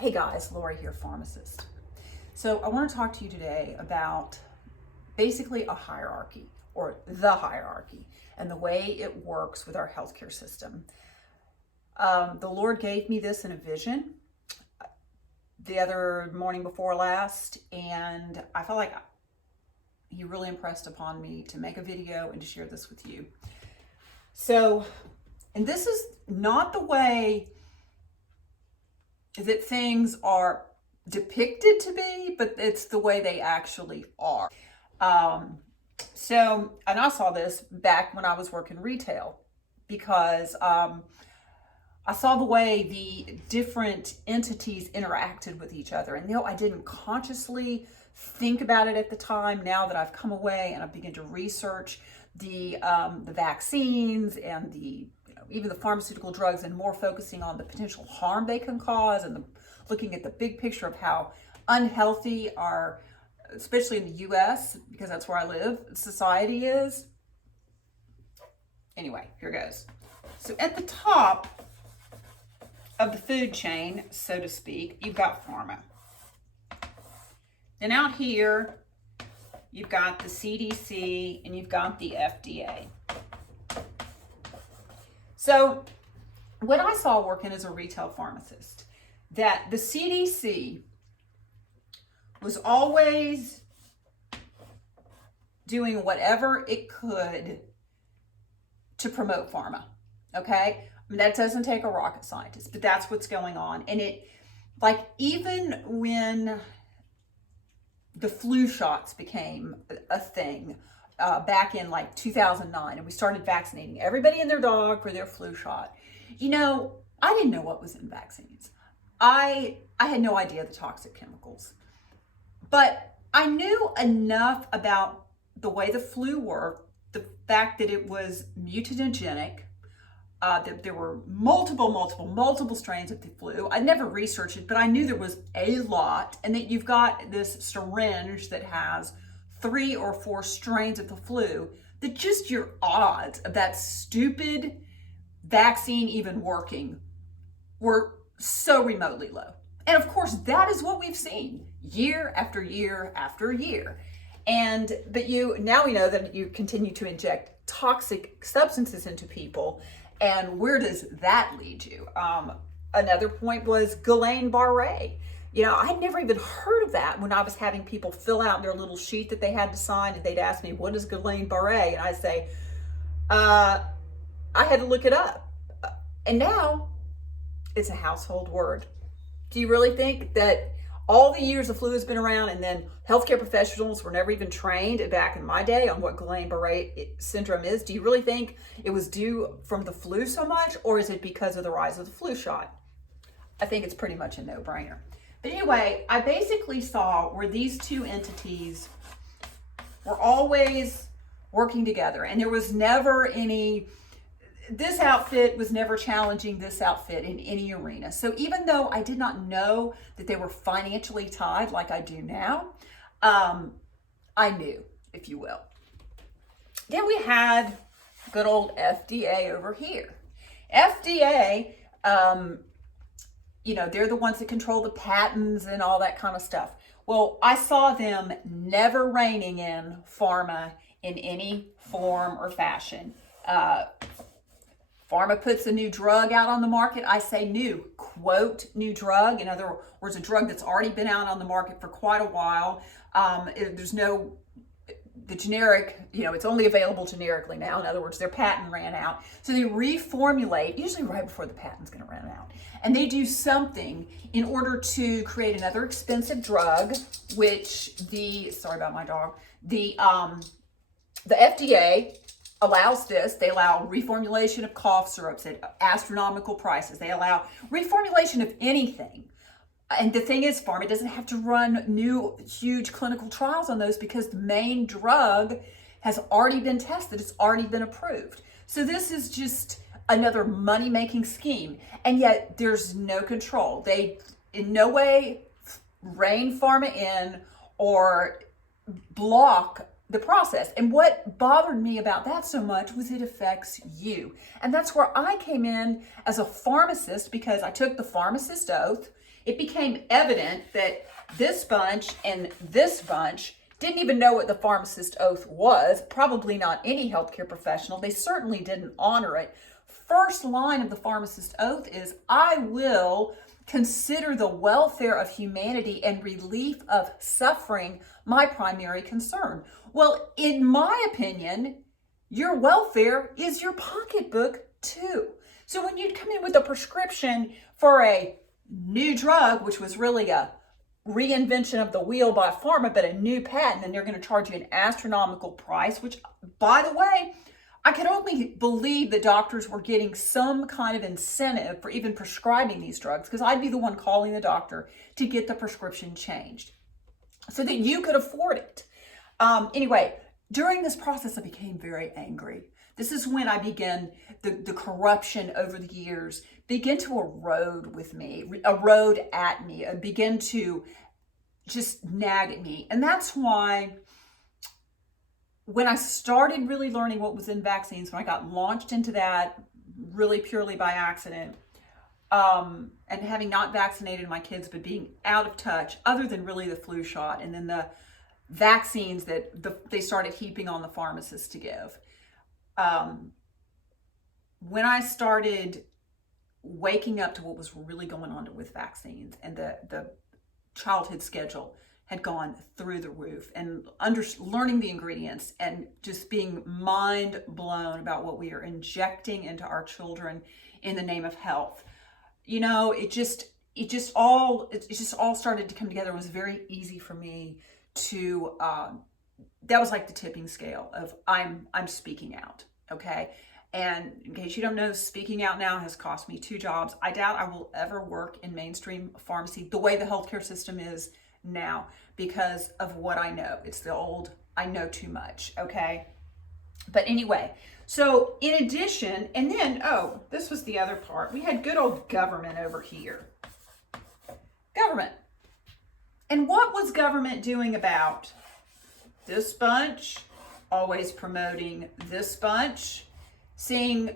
Hey guys, Lori here, pharmacist. So I want to talk to you today about basically a hierarchy or the hierarchy and the way it works with our healthcare system. The Lord gave me this in a vision the other morning before last, and I felt like He really impressed upon me to make a video and to share this with you. So, and this is not the way that things are depicted to be, but it's the way they actually are. And I saw this back when I was working retail because I saw the way the different entities interacted with each other. And I didn't consciously think about it at the time. Now that I've come away and I've begun to research the vaccines and even the pharmaceutical drugs, and more focusing on the potential harm they can cause, and looking at the big picture of how unhealthy our, especially in the US, because that's where I live, society is. Anyway, here goes. So at the top of the food chain, so to speak, you've got pharma. And out here, you've got the CDC and you've got the FDA. So what I saw working as a retail pharmacist, that the CDC was always doing whatever it could to promote pharma, okay? I mean, that doesn't take a rocket scientist, but that's what's going on. And even when the flu shots became a thing, back in 2009, and we started vaccinating everybody and their dog for their flu shot. I didn't know what was in vaccines. I had no idea the toxic chemicals, but I knew enough about the way the flu worked, the fact that it was mutagenic, that there were multiple strains of the flu. I never researched it, but I knew there was a lot, and that you've got this syringe that has 3 or 4 strains of the flu, that just your odds of that stupid vaccine even working were so remotely low. And of course, that is what we've seen year after year after year. But now we know that you continue to inject toxic substances into people. And where does that lead you? Another point was Guillain-Barré. I'd never even heard of that when I was having people fill out their little sheet that they had to sign, and they'd ask me, what is Guillain-Barré? And I'd say, I had to look it up. And now it's a household word. Do you really think that all the years the flu has been around, and then healthcare professionals were never even trained back in my day on what Guillain-Barré syndrome is? Do you really think it was due from the flu so much, or is it because of the rise of the flu shot? I think it's pretty much a no-brainer. But anyway, I basically saw where these two entities were always working together, and there was never this outfit was never challenging this outfit in any arena. So even though I did not know that they were financially tied like I do now, I knew, if you will. Then we had good old FDA over here. FDA, they're the ones that control the patents and all that kind of stuff. Well, I saw them never reining in pharma in any form or fashion. Pharma puts a new drug out on the market. I say new, quote, new drug. In other words, a drug that's already been out on the market for quite a while. The generic, it's only available generically now. In other words, their patent ran out. So they reformulate, usually right before the patent's going to run out. And they do something in order to create another expensive drug, which sorry about my dog, the FDA allows this. They allow reformulation of cough syrups at astronomical prices. They allow reformulation of anything. And the thing is, pharma doesn't have to run new, huge clinical trials on those because the main drug has already been tested. It's already been approved. So this is just another money-making scheme. And yet there's no control. They in no way rein pharma in or block the process. And what bothered me about that so much was it affects you. And that's where I came in as a pharmacist, because I took the pharmacist oath it became evident that this bunch and this bunch didn't even know what the pharmacist oath was, probably not any healthcare professional. They certainly didn't honor it. First line of the pharmacist oath is, I will consider the welfare of humanity and relief of suffering my primary concern. Well, in my opinion, your welfare is your pocketbook too. So when you'd come in with a prescription for a new drug, which was really a reinvention of the wheel by pharma, but a new patent, and they're going to charge you an astronomical price, which, by the way, I could only believe that doctors were getting some kind of incentive for even prescribing these drugs, because I'd be the one calling the doctor to get the prescription changed so that you could afford it. Anyway, during this process, I became very angry. This is when I began, the corruption over the years began to erode at me, begin to just nag at me. And that's why when I started really learning what was in vaccines, when I got launched into that really purely by accident, and having not vaccinated my kids, but being out of touch, other than really the flu shot, and then the vaccines that they started heaping on the pharmacists to give. When I started waking up to what was really going on with vaccines, and the childhood schedule had gone through the roof, and learning the ingredients and just being mind blown about what we are injecting into our children in the name of health. It just all started to come together. It was very easy for me to, that was like the tipping scale of I'm speaking out. Okay. And in case you don't know, speaking out now has cost me 2 jobs. I doubt I will ever work in mainstream pharmacy the way the healthcare system is now, because of what I know. It's the old, I know too much. Okay. But anyway, so in addition, and then, this was the other part. We had good old government over here. Government. And what was government doing about this bunch? Always promoting this bunch, seeing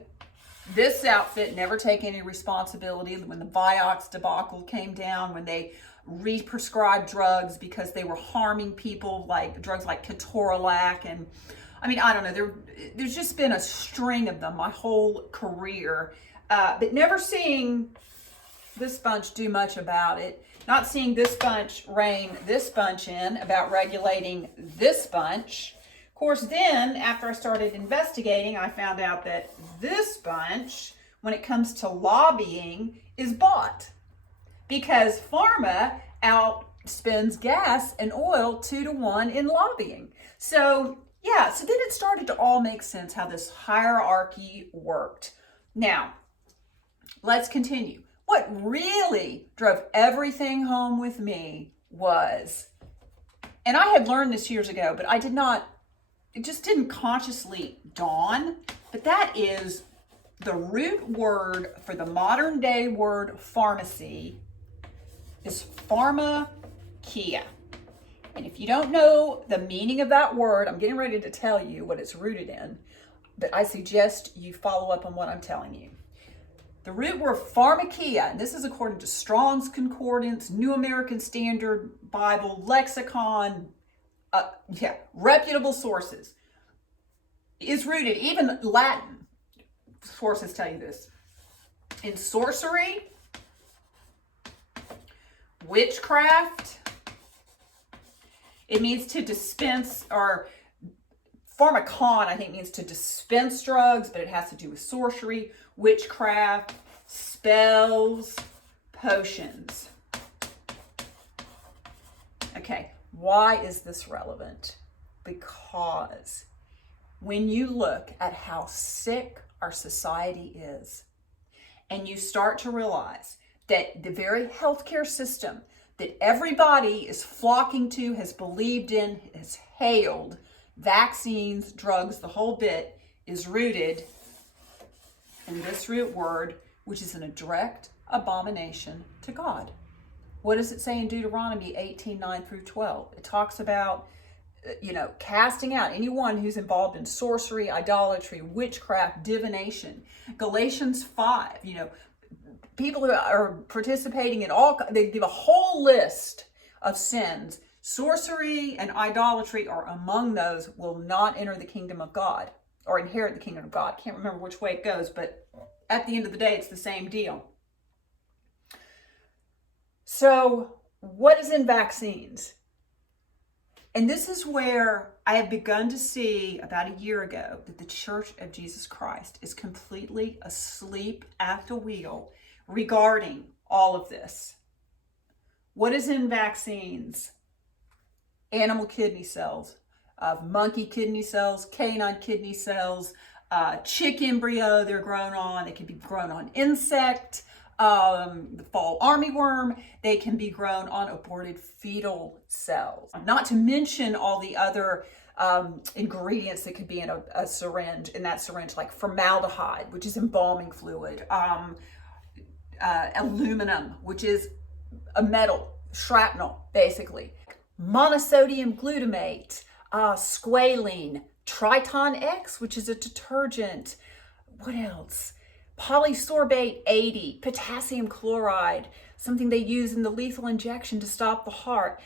this outfit never take any responsibility. When the Vioxx debacle came down, when they re-prescribed drugs because they were harming people, like drugs like ketorolac, and I don't know, there's just been a string of them my whole career, but never seeing this bunch do much about it. Not seeing this bunch rein this bunch in about regulating this bunch. Of course, then after I started investigating, I found out that this bunch, when it comes to lobbying, is bought, because pharma outspends gas and oil 2-to-1 in lobbying. So then it started to all make sense how this hierarchy worked. Now, let's continue. What really drove everything home with me was, and I had learned this years ago, but it just didn't consciously dawn, but that is the root word for the modern day word pharmacy is pharmakia. And if you don't know the meaning of that word, I'm getting ready to tell you what it's rooted in, but I suggest you follow up on what I'm telling you. The root word pharmakia, and this is according to Strong's Concordance, New American Standard Bible, Lexicon, reputable sources, is rooted, even Latin sources tell you this, in sorcery, witchcraft. It means to dispense, or pharmakon, I think, means to dispense drugs, but it has to do with sorcery, witchcraft, spells, potions. Okay, why is this relevant? Because when you look at how sick our society is, and you start to realize that the very healthcare system that everybody is flocking to, has believed in, has hailed, vaccines, drugs, the whole bit, is rooted in this root word, which is a direct abomination to God. What does it say in Deuteronomy 18:9-12? It talks about, casting out anyone who's involved in sorcery, idolatry, witchcraft, divination. Galatians 5, people who are participating in all, they give a whole list of sins. Sorcery and idolatry are among those, will not enter the kingdom of God or inherit the kingdom of God. Can't remember which way it goes, but at the end of the day, it's the same deal. So what is in vaccines? And this is where I have begun to see about a year ago that the Church of Jesus Christ is completely asleep at the wheel regarding all of this. What is in vaccines? Animal kidney cells, monkey kidney cells, canine kidney cells, chick embryo they're grown on. They can be grown on insect, the fall armyworm. They can be grown on aborted fetal cells. Not to mention all the other ingredients that could be in a syringe, in that syringe, like formaldehyde, which is embalming fluid, aluminum, which is a metal, shrapnel, basically. Monosodium glutamate, squalene, Triton X, which is a detergent. What else? Polysorbate 80, potassium chloride, something they use in the lethal injection to stop the heart.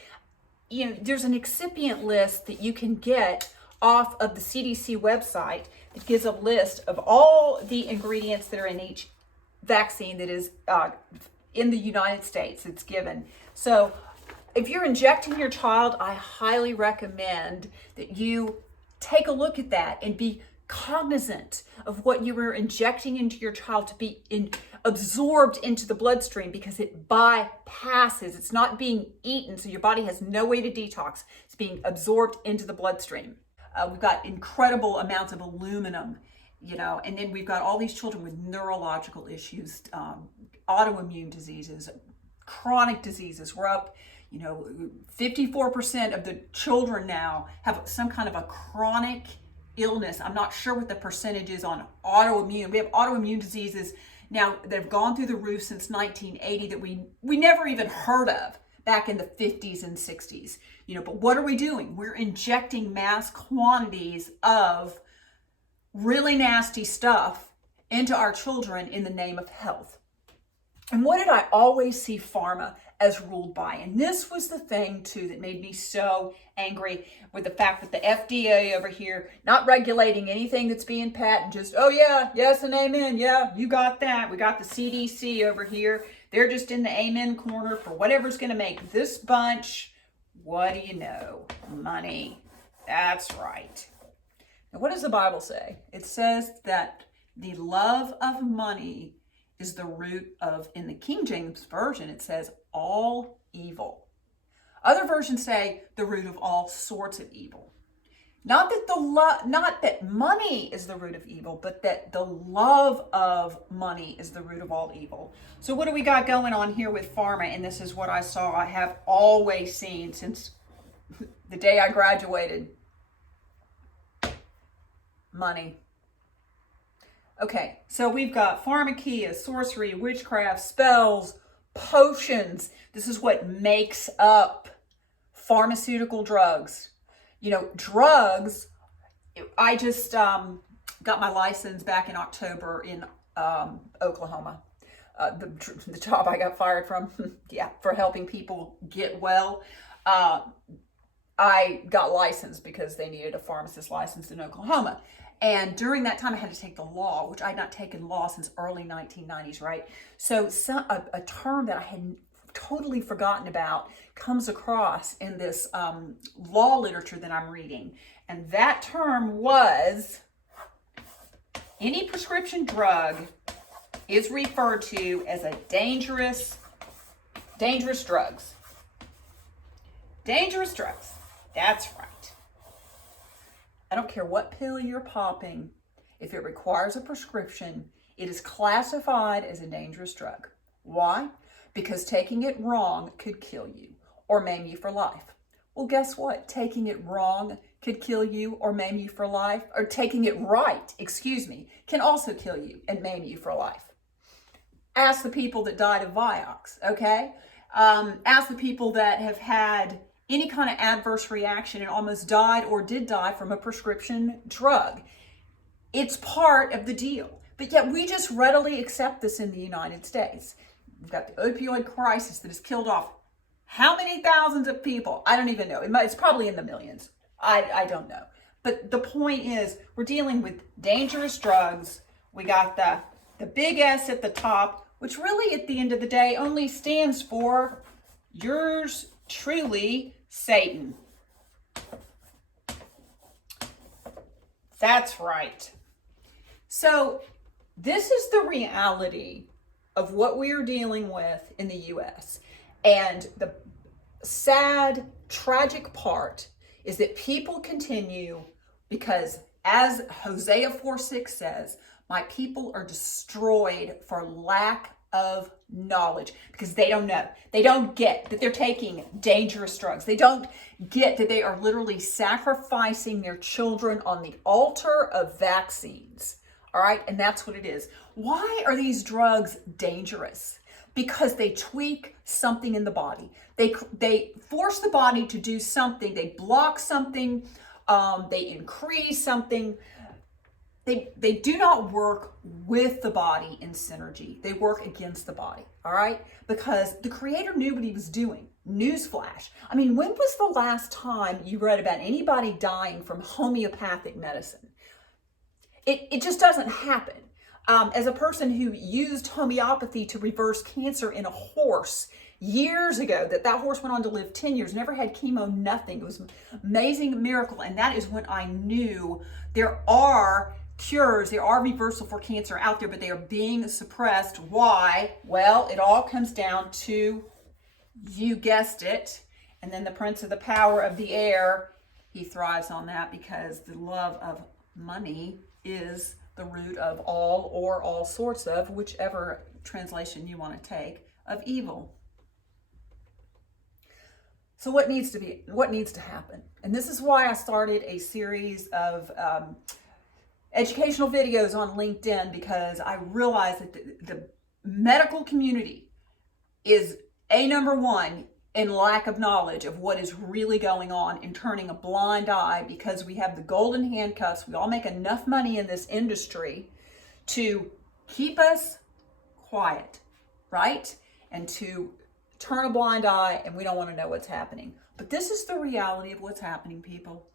You know, there's an excipient list that you can get off of the CDC website that gives a list of all the ingredients that are in each vaccine that is in the United States. It's given. So if you're injecting your child, I highly recommend that you take a look at that and be cognizant of what you are injecting into your child to be absorbed into the bloodstream, because it bypasses, it's not being eaten, so your body has no way to detox. It's being absorbed into the bloodstream. We've got incredible amounts of aluminum, you know, and then we've got all these children with neurological issues, autoimmune diseases, chronic diseases. We're up, you know, 54% of the children now have some kind of a chronic illness. I'm not sure what the percentage is on autoimmune. We have autoimmune diseases now that have gone through the roof since 1980 that we never even heard of back in the 50s and 60s. You know, but what are we doing? We're injecting mass quantities of really nasty stuff into our children in the name of health. And what did I always see pharma as ruled by? And this was the thing too that made me so angry, with the fact that the FDA over here not regulating anything that's being patented, just, oh yeah, yes and amen, yeah, you got that. We got the CDC over here. They're just in the amen corner for whatever's going to make this bunch, what do you know? Money. That's right. Now, what does the Bible say? It says that the love of money is the root of, in the King James Version, it says all evil. Other versions say the root of all sorts of evil. Not that money is the root of evil, but that the love of money is the root of all evil. So what do we got going on here with pharma? And this is what I saw, I have always seen since the day I graduated. Money. Okay, so we've got pharmakia, sorcery, witchcraft, spells, potions. This is what makes up pharmaceutical drugs. You know, drugs, I just got my license back in October in Oklahoma. The job I got fired from, yeah, for helping people get well. I got licensed because they needed a pharmacist license in Oklahoma. And during that time, I had to take the law, which I had not taken law since early 1990s, right? So a term that I had totally forgotten about comes across in this law literature that I'm reading. And that term was, any prescription drug is referred to as a dangerous drugs. Dangerous drugs. That's right. I don't care what pill you're popping. If it requires a prescription, it is classified as a dangerous drug. Why? Because taking it wrong could kill you or maim you for life. Well, guess what? Taking it wrong could kill you or maim you for life, or taking it right, can also kill you and maim you for life. Ask the people that died of Vioxx, okay? Ask the people that have had any kind of adverse reaction and almost died or did die from a prescription drug. It's part of the deal. But yet we just readily accept this in the United States. We've got the opioid crisis that has killed off how many thousands of people? I don't even know. It's probably in the millions. I don't know. But the point is, we're dealing with dangerous drugs. We got the big S at the top, which really at the end of the day only stands for yours truly, Satan. That's right. So this is the reality of what we are dealing with in the U.S. And the sad, tragic part is that people continue because, as Hosea 4:6 says, my people are destroyed for lack of knowledge, because they don't know. They don't get that they're taking dangerous drugs. They don't get that they are literally sacrificing their children on the altar of vaccines. All right, and that's what it is. Why are these drugs dangerous? Because they tweak something in the body. They force the body to do something. They block something. They increase something. They do not work with the body in synergy. They work against the body, all right? Because the Creator knew what he was doing. Newsflash. I mean, when was the last time you read about anybody dying from homeopathic medicine? It just doesn't happen. As a person who used homeopathy to reverse cancer in a horse years ago, that horse went on to live 10 years, never had chemo, nothing. It was an amazing miracle. And that is when I knew there are cures, there are reversal for cancer out there, but they are being suppressed. Why? Well, it all comes down to, you guessed it, and then the prince of the power of the air, he thrives on that because the love of money is the root of all, or all sorts of, whichever translation you want to take, of evil. So what needs to happen? And this is why I started a series of educational videos on LinkedIn, because I realize that the medical community is number one in lack of knowledge of what is really going on, and turning a blind eye because we have the golden handcuffs. We all make enough money in this industry to keep us quiet, right? And to turn a blind eye, and we don't want to know what's happening. But this is the reality of what's happening, people.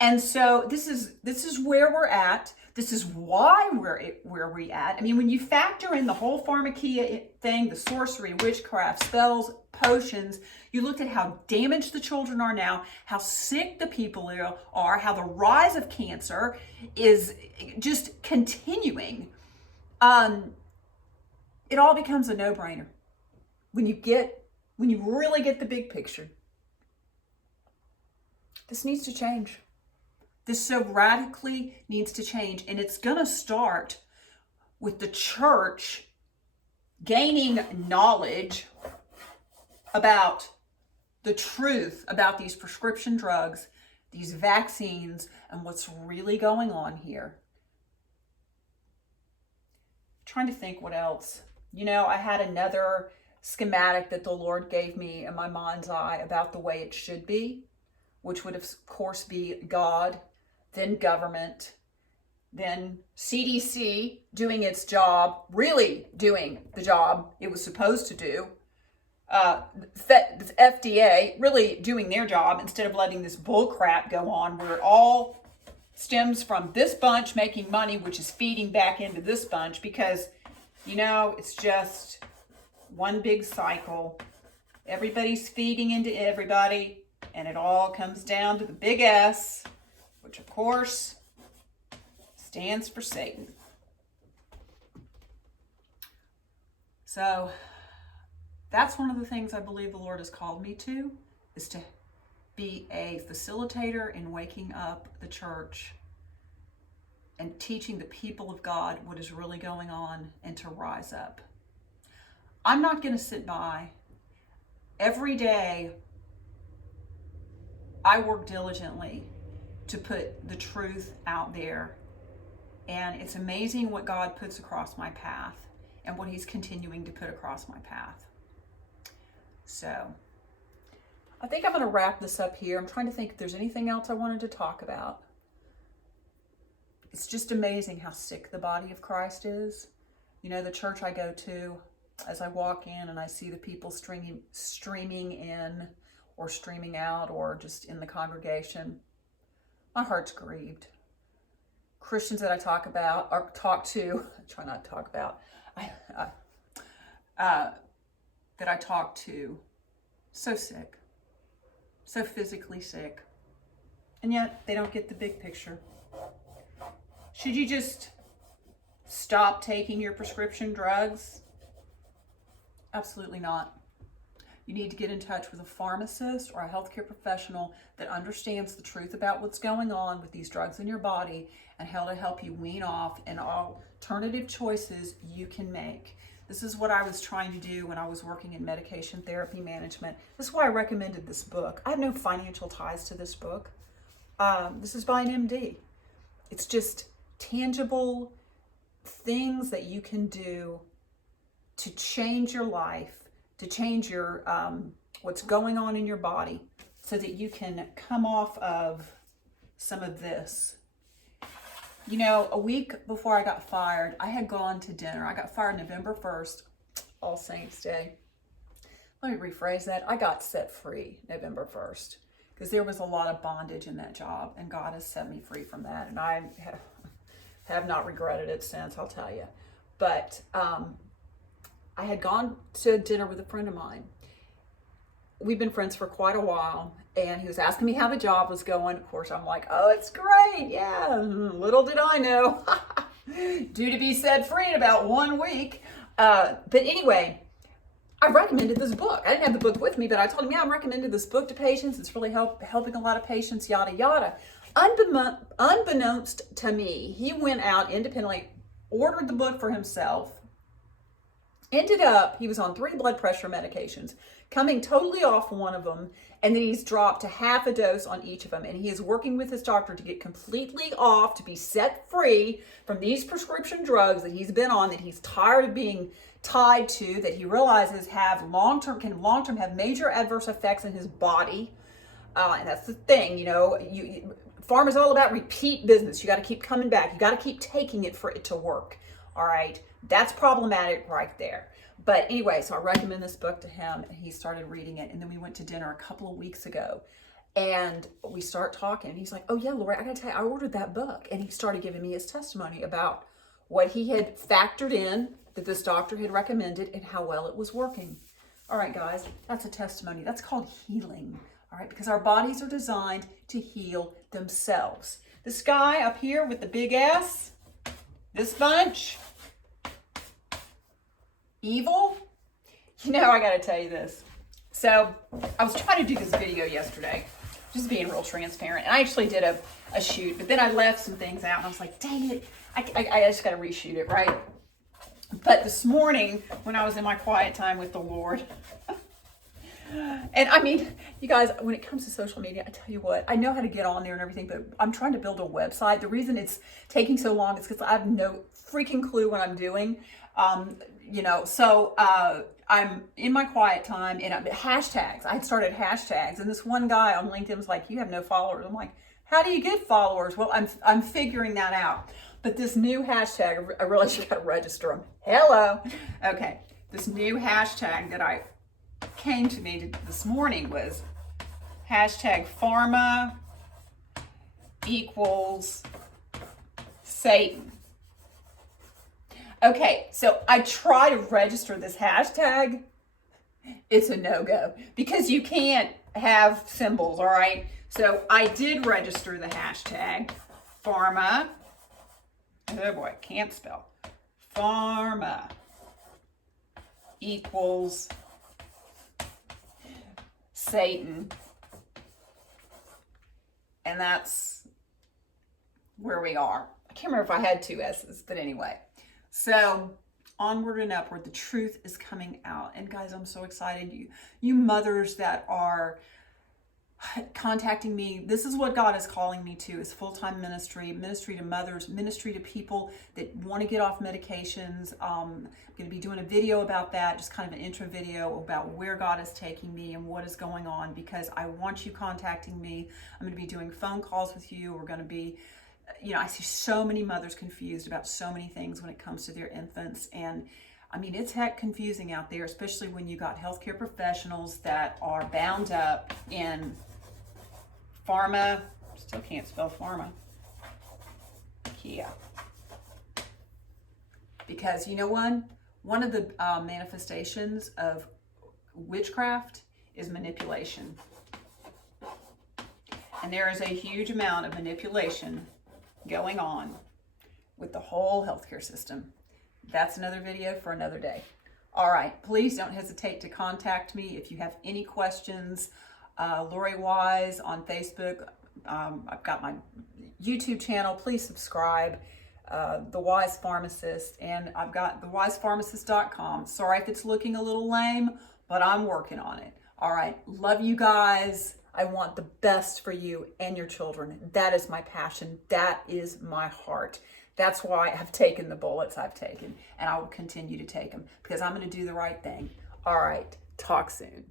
And so this is where we're at. This is why we're where we're at. I mean, when you factor in the whole pharmakia thing, the sorcery, witchcraft, spells, potions, you looked at how damaged the children are now, how sick the people are, how the rise of cancer is just continuing. It all becomes a no-brainer when you really get the big picture. This needs to change. This so radically needs to change. And it's going to start with the church gaining knowledge about the truth about these prescription drugs, these vaccines, and what's really going on here. I'm trying to think what else. I had another schematic that the Lord gave me in my mind's eye about the way it should be, which would, of course, be God, then government, then CDC doing its job, really doing the job it was supposed to do, the FDA really doing their job instead of letting this bull crap go on where it all stems from this bunch making money, which is feeding back into this bunch, because, it's just one big cycle. Everybody's feeding into everybody, and it all comes down to the big S, which of course stands for Satan. So that's one of the things I believe the Lord has called me to, is to be a facilitator in waking up the church and teaching the people of God what is really going on, and to rise up. I'm not going to sit by. Every day I work diligently to put the truth out there. And it's amazing what God puts across my path and what he's continuing to put across my path. So I think I'm going to wrap this up here. I'm trying to think if there's anything else I wanted to talk about. it's just amazing how sick the body of Christ is. You know, the church I go to, as I walk in and I see the people streaming in or streaming out or just in the congregation, my heart's grieved. Christians that I try not to talk about, that I talk to, so sick, so physically sick, and yet they don't get the big picture. Should you just stop taking your prescription drugs? Absolutely not. You need to get in touch with a pharmacist or a healthcare professional that understands the truth about what's going on with these drugs in your body and how to help you wean off and alternative choices you can make. This is what I was trying to do when I was working in medication therapy management. This is why I recommended this book. I have no financial ties to this book. This is by an MD. It's just tangible things that you can do to change your life, to change your what's going on in your body so that you can come off of some of this. You know, a week before I got fired, I had gone to dinner. I got fired November 1st, All Saints Day. Let me rephrase that. I got set free November 1st because there was a lot of bondage in that job, and God has set me free from that. And I have not regretted it since, I'll tell you. But I had gone to dinner with a friend of mine. We've been friends for quite a while, and he was asking me how the job was going. Of course, I'm like, oh, it's great. Yeah, little did I know. Due to be set free in about 1 week. But anyway, I recommended this book. I didn't have the book with me, but I told him, yeah, I'm recommending this book to patients. It's really helping a lot of patients, yada, yada. Unbeknownst to me, he went out independently, ordered the book for himself, ended up, he was on 3 blood pressure medications, coming totally off one of them, and then he's dropped to half a dose on each of them. And he is working with his doctor to get completely off, to be set free from these prescription drugs that he's been on, that he's tired of being tied to, that he realizes can long-term have major adverse effects in his body. And that's the thing, you know, pharma's all about repeat business. You got to keep coming back. You got to keep taking it for it to work. All right. That's problematic right there. But anyway, so I recommend this book to him, and he started reading it. And then we went to dinner a couple of weeks ago, and we start talking. And he's like, oh yeah, Lori, I got to tell you, I ordered that book. And he started giving me his testimony about what he had factored in that this doctor had recommended and how well it was working. All right, guys, that's a testimony. That's called healing. All right, because our bodies are designed to heal themselves. This guy up here with the big S, this bunch, evil. You know, I got to tell you this. So I was trying to do this video yesterday, just being real transparent. And I actually did a shoot, but then I left some things out, and I was like, dang it, I just got to reshoot it, right? But this morning, when I was in my quiet time with the Lord, and I mean, you guys, when it comes to social media, I tell you what, I know how to get on there and everything, but I'm trying to build a website. The reason it's taking so long is because I have no freaking clue what I'm doing. You know, so I'm in my quiet time, and hashtags. I had started hashtags, and this one guy on LinkedIn was like, you have no followers. I'm like, how do you get followers? Well, I'm figuring that out. But this new hashtag, I realize you got to register them. Hello. Okay. This new hashtag that came to me this morning was hashtag pharma equals Satan. Okay, so I try to register this hashtag. It's a no-go because you can't have symbols, all right? So I did register the hashtag pharma. Oh boy, can't spell. Pharma equals Satan. And that's where we are. I can't remember if I had 2 S's, but anyway. So onward and upward, the truth is coming out. And guys, I'm so excited. You mothers that are contacting me, this is what God is calling me to, is full-time ministry to mothers, ministry to people that want to get off medications. I'm going to be doing a video about that, just kind of an intro video about where God is taking me and what is going on, because I want you contacting me. I'm going to be doing phone calls with you. We're going to be I see so many mothers confused about so many things when it comes to their infants. And I mean, it's heck confusing out there, especially when you got healthcare professionals that are bound up in pharma, still can't spell pharma, Kia. Because you know one of the manifestations of witchcraft is manipulation. And there is a huge amount of manipulation going on with the whole healthcare system. That's another video for another day. All right, please don't hesitate to contact me if you have any questions. Lori Wise on Facebook. I've got my YouTube channel. Please subscribe. The Wise Pharmacist, and I've got thewisepharmacist.com. Sorry if it's looking a little lame, but I'm working on it. All right, love you guys. I want the best for you and your children. That is my passion. That is my heart. That's why I've taken the bullets I've taken, and I will continue to take them because I'm going to do the right thing. All right, talk soon.